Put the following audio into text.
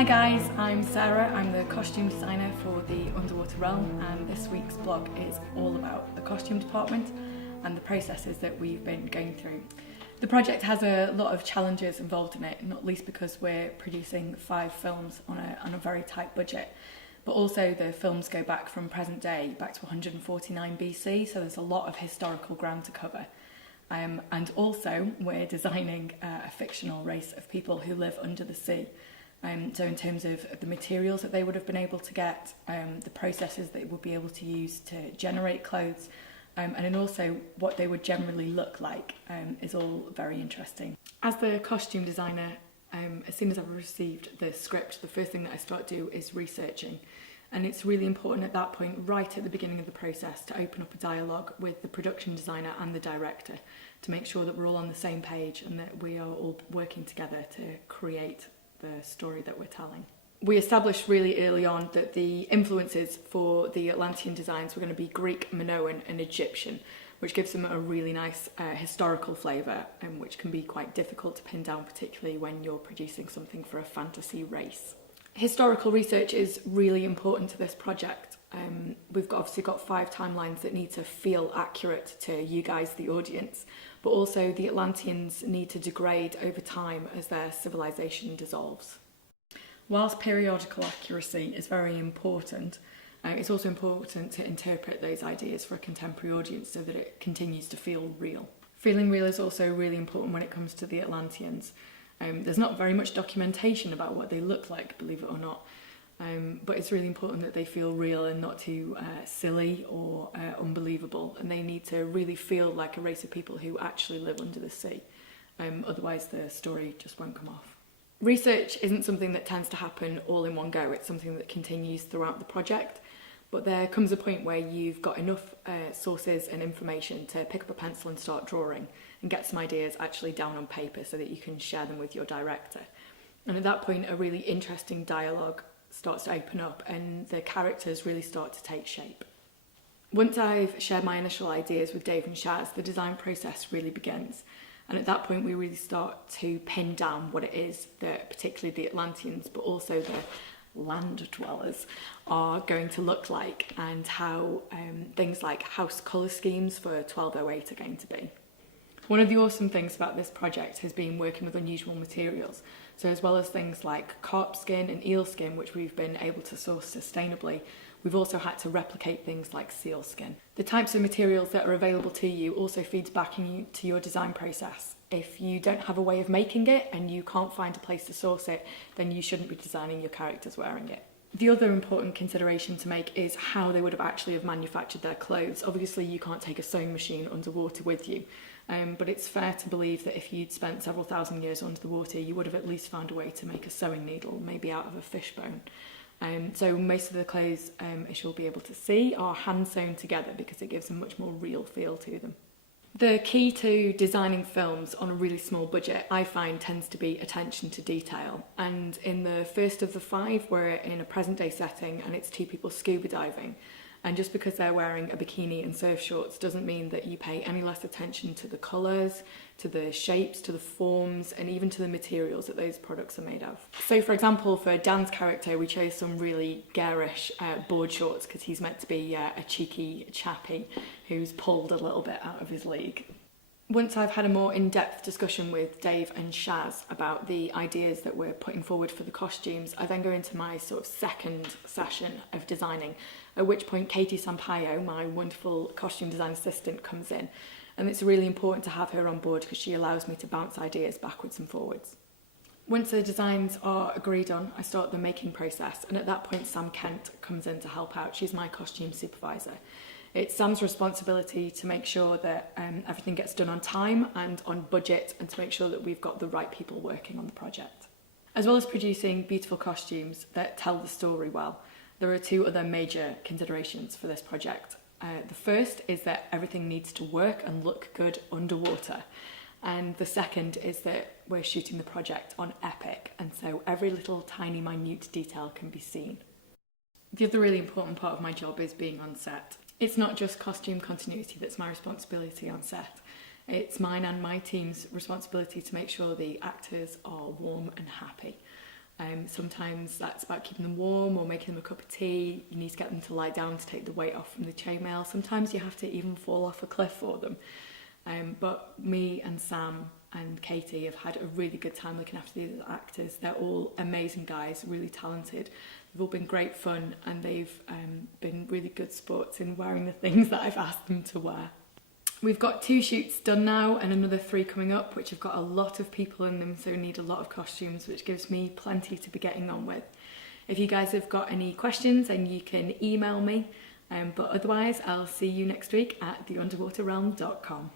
Hi guys, I'm Sarah. I'm the costume designer for the Underwater Realm, and this week's blog is all about the costume department and the processes that we've been going through. The project has a lot of challenges involved in it, not least because we're producing 5 films on a very tight budget, but also the films go back from present day, back to 149 BC, so there's a lot of historical ground to cover. And also we're designing a fictional race of people who live under the sea. So in terms of the materials that they would have been able to get, the processes they would be able to use to generate clothes, and then also what they would generally look like is all very interesting. As the costume designer, as soon as I've received the script, the first thing that I start doing is researching. And it's really important at that point, right at the beginning of the process, to open up a dialogue with the production designer and the director to make sure that we're all on the same page and that we are all working together to create the story that we're telling. We established really early on that the influences for the Atlantean designs were going to be Greek, Minoan and Egyptian, which gives them a really nice historical flavour, which can be quite difficult to pin down, particularly when you're producing something for a fantasy race. Historical research is really important to this project. We've obviously got 5 timelines that need to feel accurate to you guys, the audience, but also the Atlanteans need to degrade over time as their civilization dissolves. Whilst periodical accuracy is very important, it's also important to interpret those ideas for a contemporary audience so that it continues to feel real. Feeling real is also really important when it comes to the Atlanteans. There's not very much documentation about what they look like, believe it or not, but it's really important that they feel real and not too silly or unbelievable, and they need to really feel like a race of people who actually live under the sea. Otherwise the story just won't come off. Research isn't something that tends to happen all in one go, it's something that continues throughout the project, but there comes a point where you've got enough sources and information to pick up a pencil and start drawing and get some ideas actually down on paper so that you can share them with your director. And at that point a really interesting dialogue starts to open up and the characters really start to take shape. Once I've shared my initial ideas with Dave and Shaz, the design process really begins. And at that point we really start to pin down what it is that particularly the Atlanteans, but also the land dwellers, are going to look like, and how things like house colour schemes for 1208 are going to be. One of the awesome things about this project has been working with unusual materials. So as well as things like carp skin and eel skin, which we've been able to source sustainably, we've also had to replicate things like seal skin. The types of materials that are available to you also feeds back into your design process. If you don't have a way of making it and you can't find a place to source it, then you shouldn't be designing your characters wearing it. The other important consideration to make is how they would have actually manufactured their clothes. Obviously you can't take a sewing machine underwater with you, but it's fair to believe that if you'd spent several thousand years under the water, you would have at least found a way to make a sewing needle, maybe out of a fish bone. So most of the clothes, as you'll be able to see, are hand sewn together because it gives a much more real feel to them. The key to designing films on a really small budget, I find, tends to be attention to detail. And in the first of the 5, we're in a present day setting and it's 2 people scuba diving. And just because they're wearing a bikini and surf shorts doesn't mean that you pay any less attention to the colours, to the shapes, to the forms, and even to the materials that those products are made of. So for example, for Dan's character, we chose some really garish board shorts because he's meant to be a cheeky chappie who's pulled a little bit out of his league. Once I've had a more in-depth discussion with Dave and Shaz about the ideas that we're putting forward for the costumes, I then go into my sort of second session of designing, at which point Katie Sampaio, my wonderful costume design assistant, comes in. And it's really important to have her on board because she allows me to bounce ideas backwards and forwards. Once the designs are agreed on, I start the making process, and at that point Sam Kent comes in to help out. She's my costume supervisor. It's Sam's responsibility to make sure that everything gets done on time and on budget, and to make sure that we've got the right people working on the project. As well as producing beautiful costumes that tell the story well, there are 2 other major considerations for this project. The first is that everything needs to work and look good underwater. And the second is that we're shooting the project on Epic, and so every little tiny minute detail can be seen. The other really important part of my job is being on set. It's not just costume continuity that's my responsibility on set. It's mine and my team's responsibility to make sure the actors are warm and happy. Sometimes that's about keeping them warm or making them a cup of tea. You need to get them to lie down to take the weight off from the chainmail. Sometimes you have to even fall off a cliff for them. But me and Sam and Katie have had a really good time looking after these actors. They're all amazing guys, really talented. They've all been great fun, and they've been really good sports in wearing the things that I've asked them to wear. We've got 2 shoots done now and another 3 coming up, which have got a lot of people in them, so we need a lot of costumes, which gives me plenty to be getting on with. If you guys have got any questions, then you can email me, but otherwise I'll see you next week at theunderwaterrealm.com.